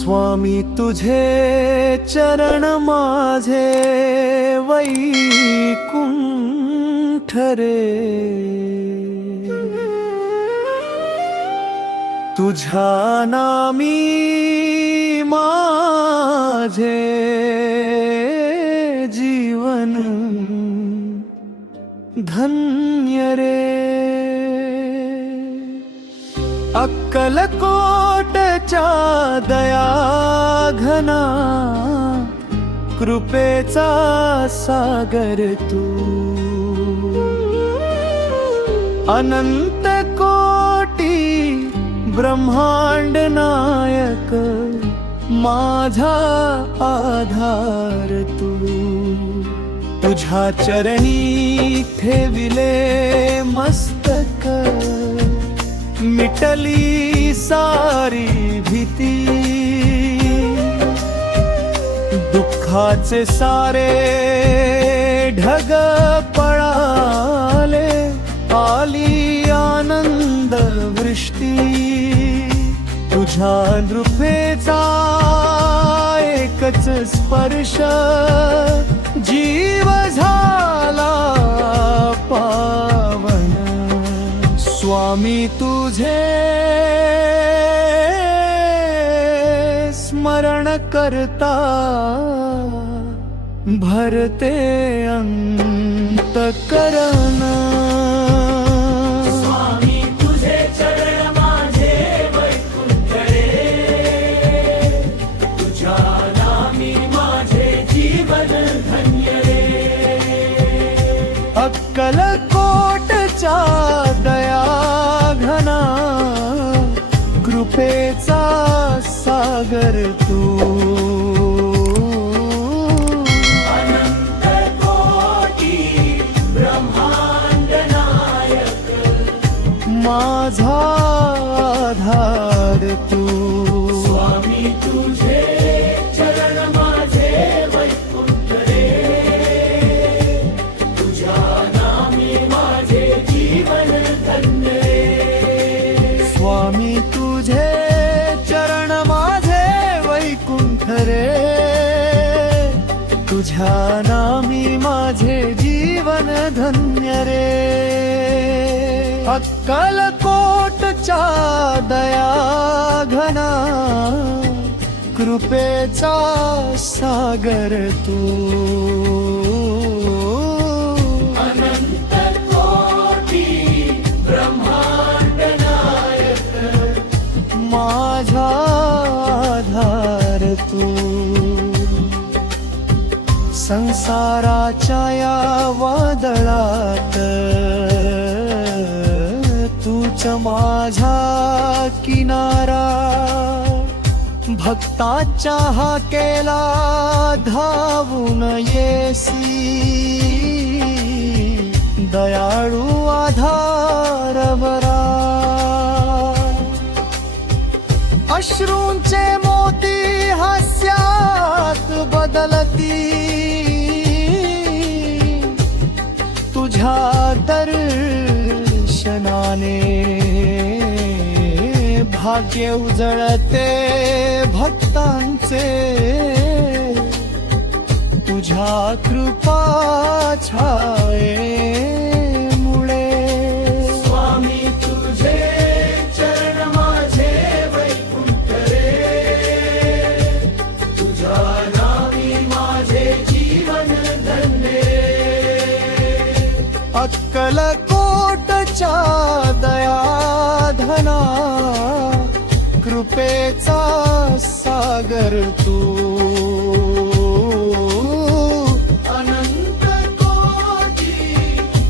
स्वामी तुझे चरण माझे वैकुंठ रे, तुझ्या नामी माझे जीवन धन्य रे। अक्कलकोटच्या दया घना, कृपेचा सागर तू, अनंत कोटी ब्रह्मांड नायक माझा आधार तू। तुझ्या चरणी ठेविले मस्तक, मिटली सारी भीती, दुःखाचे सारे ढग पळाले, आली आनंद वृष्टी। तुझ्या नृपेचा एकच स्पर्श, जीव झाला पावन। स्वामी तुझे स्मरण करता, भरते अंतःकरण। स्वामी तुझे चरण माझे वैकुंठ रे, तुझ्या नामी माझे जीवन धन्य रे। अक्कलकोटच्या दया घना, कृपेचा सागर तू, अनंत कोटी ब्रह्मांड नायक माझा आधार तू। स्वामी तुझे चरण माझे वैकुंठ रे, तुझ्या नामी माझे जीवन धन्य रे। स्वामी तुझे चरण माझे वैकुंठ रे, तुझ्या नामी माझे जीवन धन्य रे। अक्कलकोटच्या दया घना, कृपेचा सागर तू, अनंत कोटी ब्रह्मांड नायक माझा आधार तू। संसाराच्या या वादळात तूच माझा किनारा, भक्ताच्या हाकेला धावून येसी, दयाळू आधार बरा। अश्रूंचे मोती हास्यात बदलती, तुझ्या दर्शनाने भाग्य उजळते भक्तांचे। तुझ्या कृपा छायेमुळे, स्वामी तुझे चरण माझे वैकुंठ रे, तुझ्या नामी माझे जीवन धन्य रे। अक्कलकोटच्या दया धना, कृपेचा सागर तू, अनंत कोटी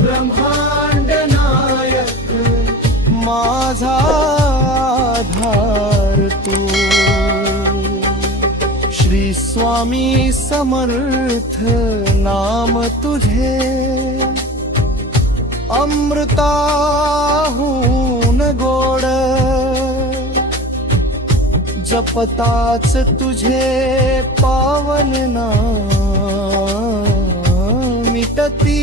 ब्रह्मांड नायक माझा आधार तू। श्री स्वामी समर्थ नाम तुझे, अमृताहून गोड, जपताच तुझे पावन नाम, मिटती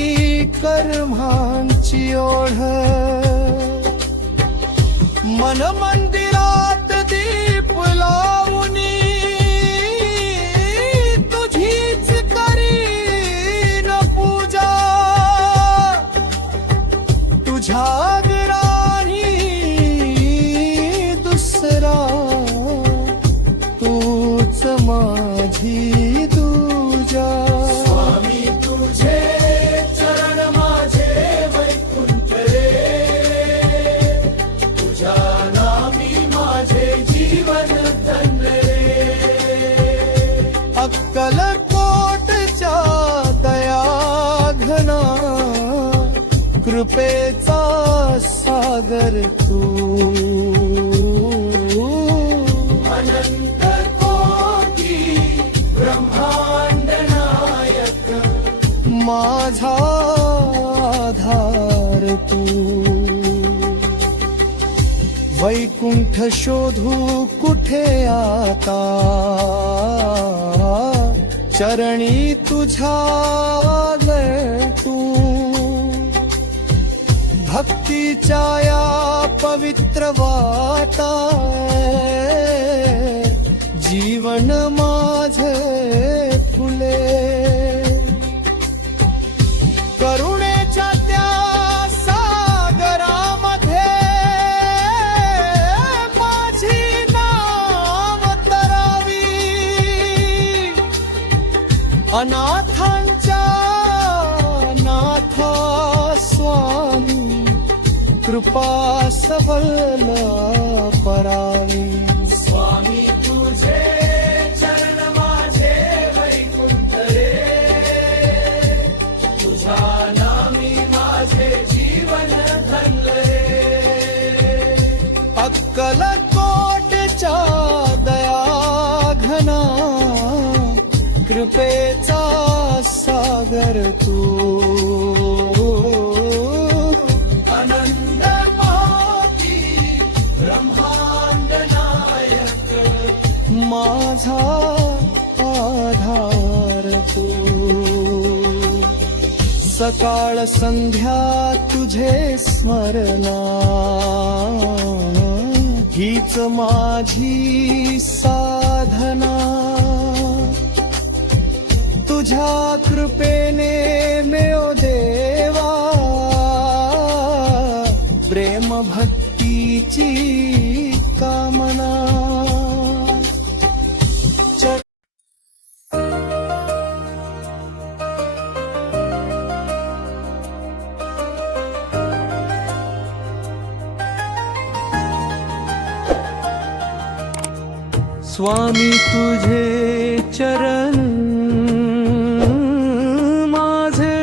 कर्मांची ओढ। मन मंदिरात दीप लावूनी, सागर तू अनंत कोटी ब्रह्मांड नायक माझा आधार तू वैकुंठ शोधू कुठे आता चरणी तुझ्या तू भक्तीच्या या पवित्र वाटा जीवन माझे फुले करुणेच्या त्या सागरामध्ये माझी नाव तरावी अनाथांच्या नाथा स्वामी कृपा सबल परावी स्वामी तुझे चरण माझे वैकुंठ रे तुझ्या नामी माझे जीवन धनले अक्कलकोटच्या दया घना कृपेचा सागर तू अनंत कोटी ब्रह्मांड नायक माझा आधार तू सकाळ संध्या तुझे स्मरणा हीच माझी साधना तुझ्या कृपेने मेओ देवा प्रेम भक्तीची कामना स्वामी तुझे चरण माझे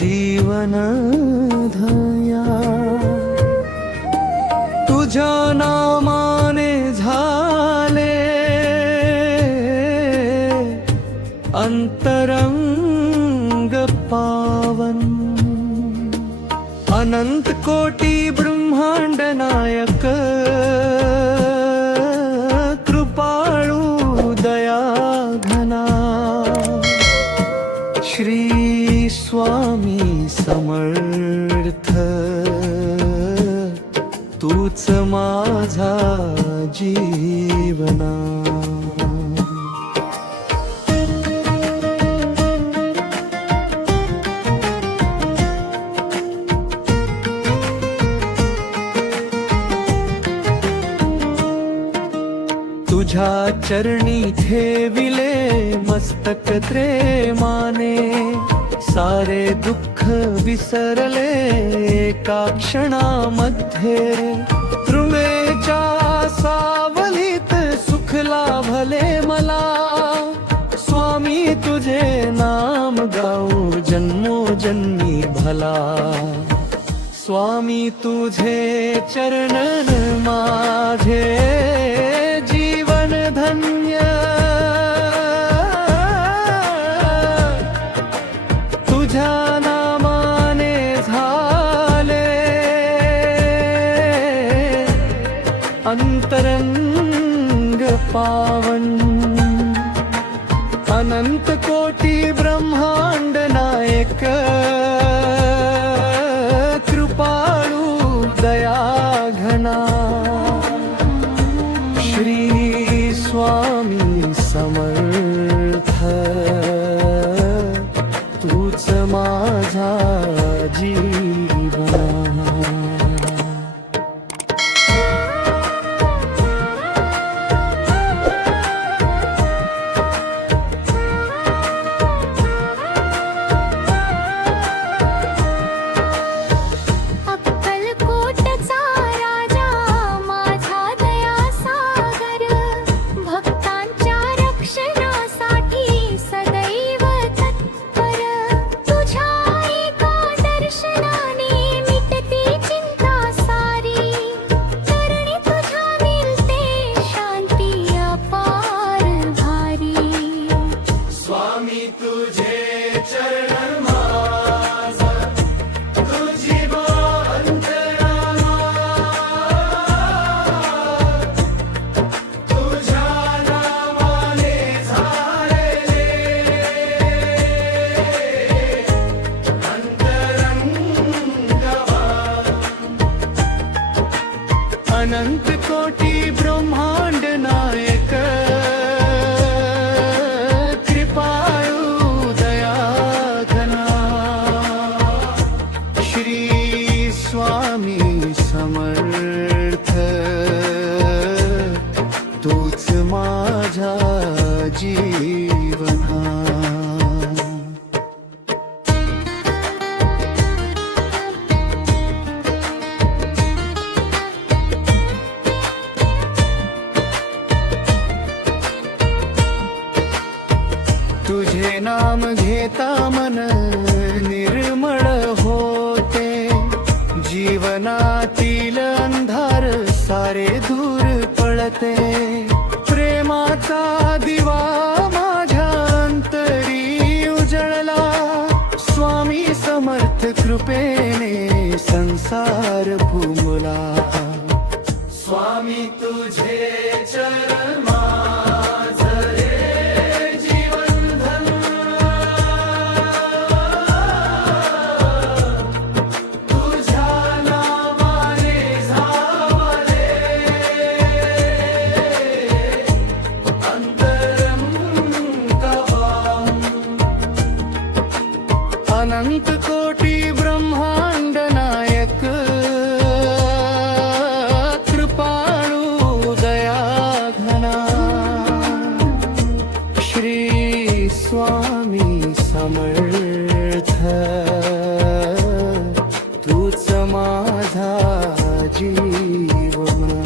जीवन धया तुझ्या नामाने झाले अंतरंग पावन अनंत कोटी ब्रह्मांड नायक कृपाळू दया घना श्री स्वामी समर्थ तूच माझा जीवना तुझ्या चरणी ठेविले मस्तक प्रेमाने सारे दुःख विसरले एका क्षणामध्ये तृमेच्या सावलीत सुख लाभले मला स्वामी तुझे नाम गाऊ जन्मोजन्मी भला स्वामी तुझे चरणन माझे जीवन धन्य तुझ्या नामाने झाले अंतरंग पावन अनंत कोटी ब्रह्मांड नायक कृपाळू दया घना श्री स्वामी समर्थ तूच माझा जीवना अनंत कोटी ब्रह्मांड नायक कृपाळू दया घना श्री स्वामी समर्थ तूच माझा जीवना तुझे नाम घेता मन निर्मळ होते जीवनातील अंधार सारे दूर पळते प्रेमाचा दिवा माझ्या अंतरी उजळला स्वामी समर्थ कृपेने संसार फुमला स्वामी तुझे चरण अनंत कोटी ब्रह्मांड नायक कृपाळू दया घना श्री स्वामी समर्थ तूच माझा जीवना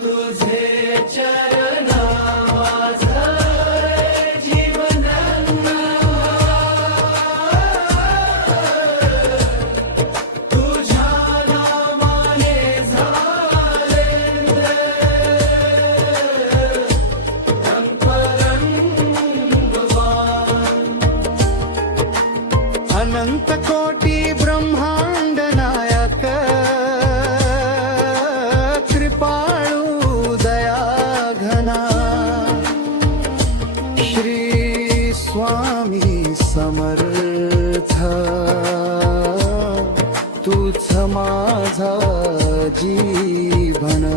तुझे चरण जीवन तुझ्या नामाने झाले अनंत कोटी ब्रह्मांड नायक कृपाळू दया घना श्री स्वामी समर्थ तूच माझा जीवना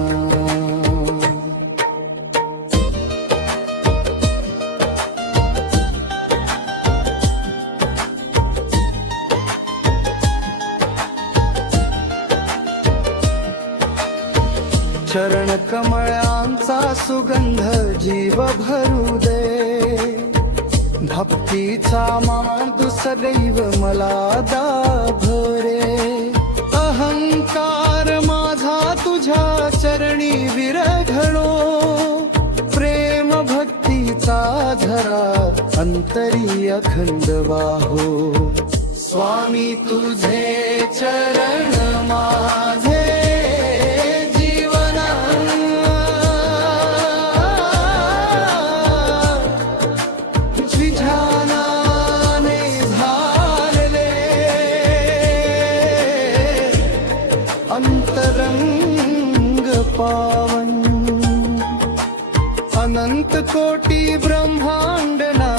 चरण कमळांचा सुगंध जीव भरू दे भक्तीचा मार्ग सदैव मला दाभरे अहंकार माझा तुझ्या चरणी विरघळो प्रेम भक्तीचा झरा अंतरी अखंड वाहो स्वामी तुझे चरण माझे अंतरंग पावन अनंत कोटी ब्रह्मांड ना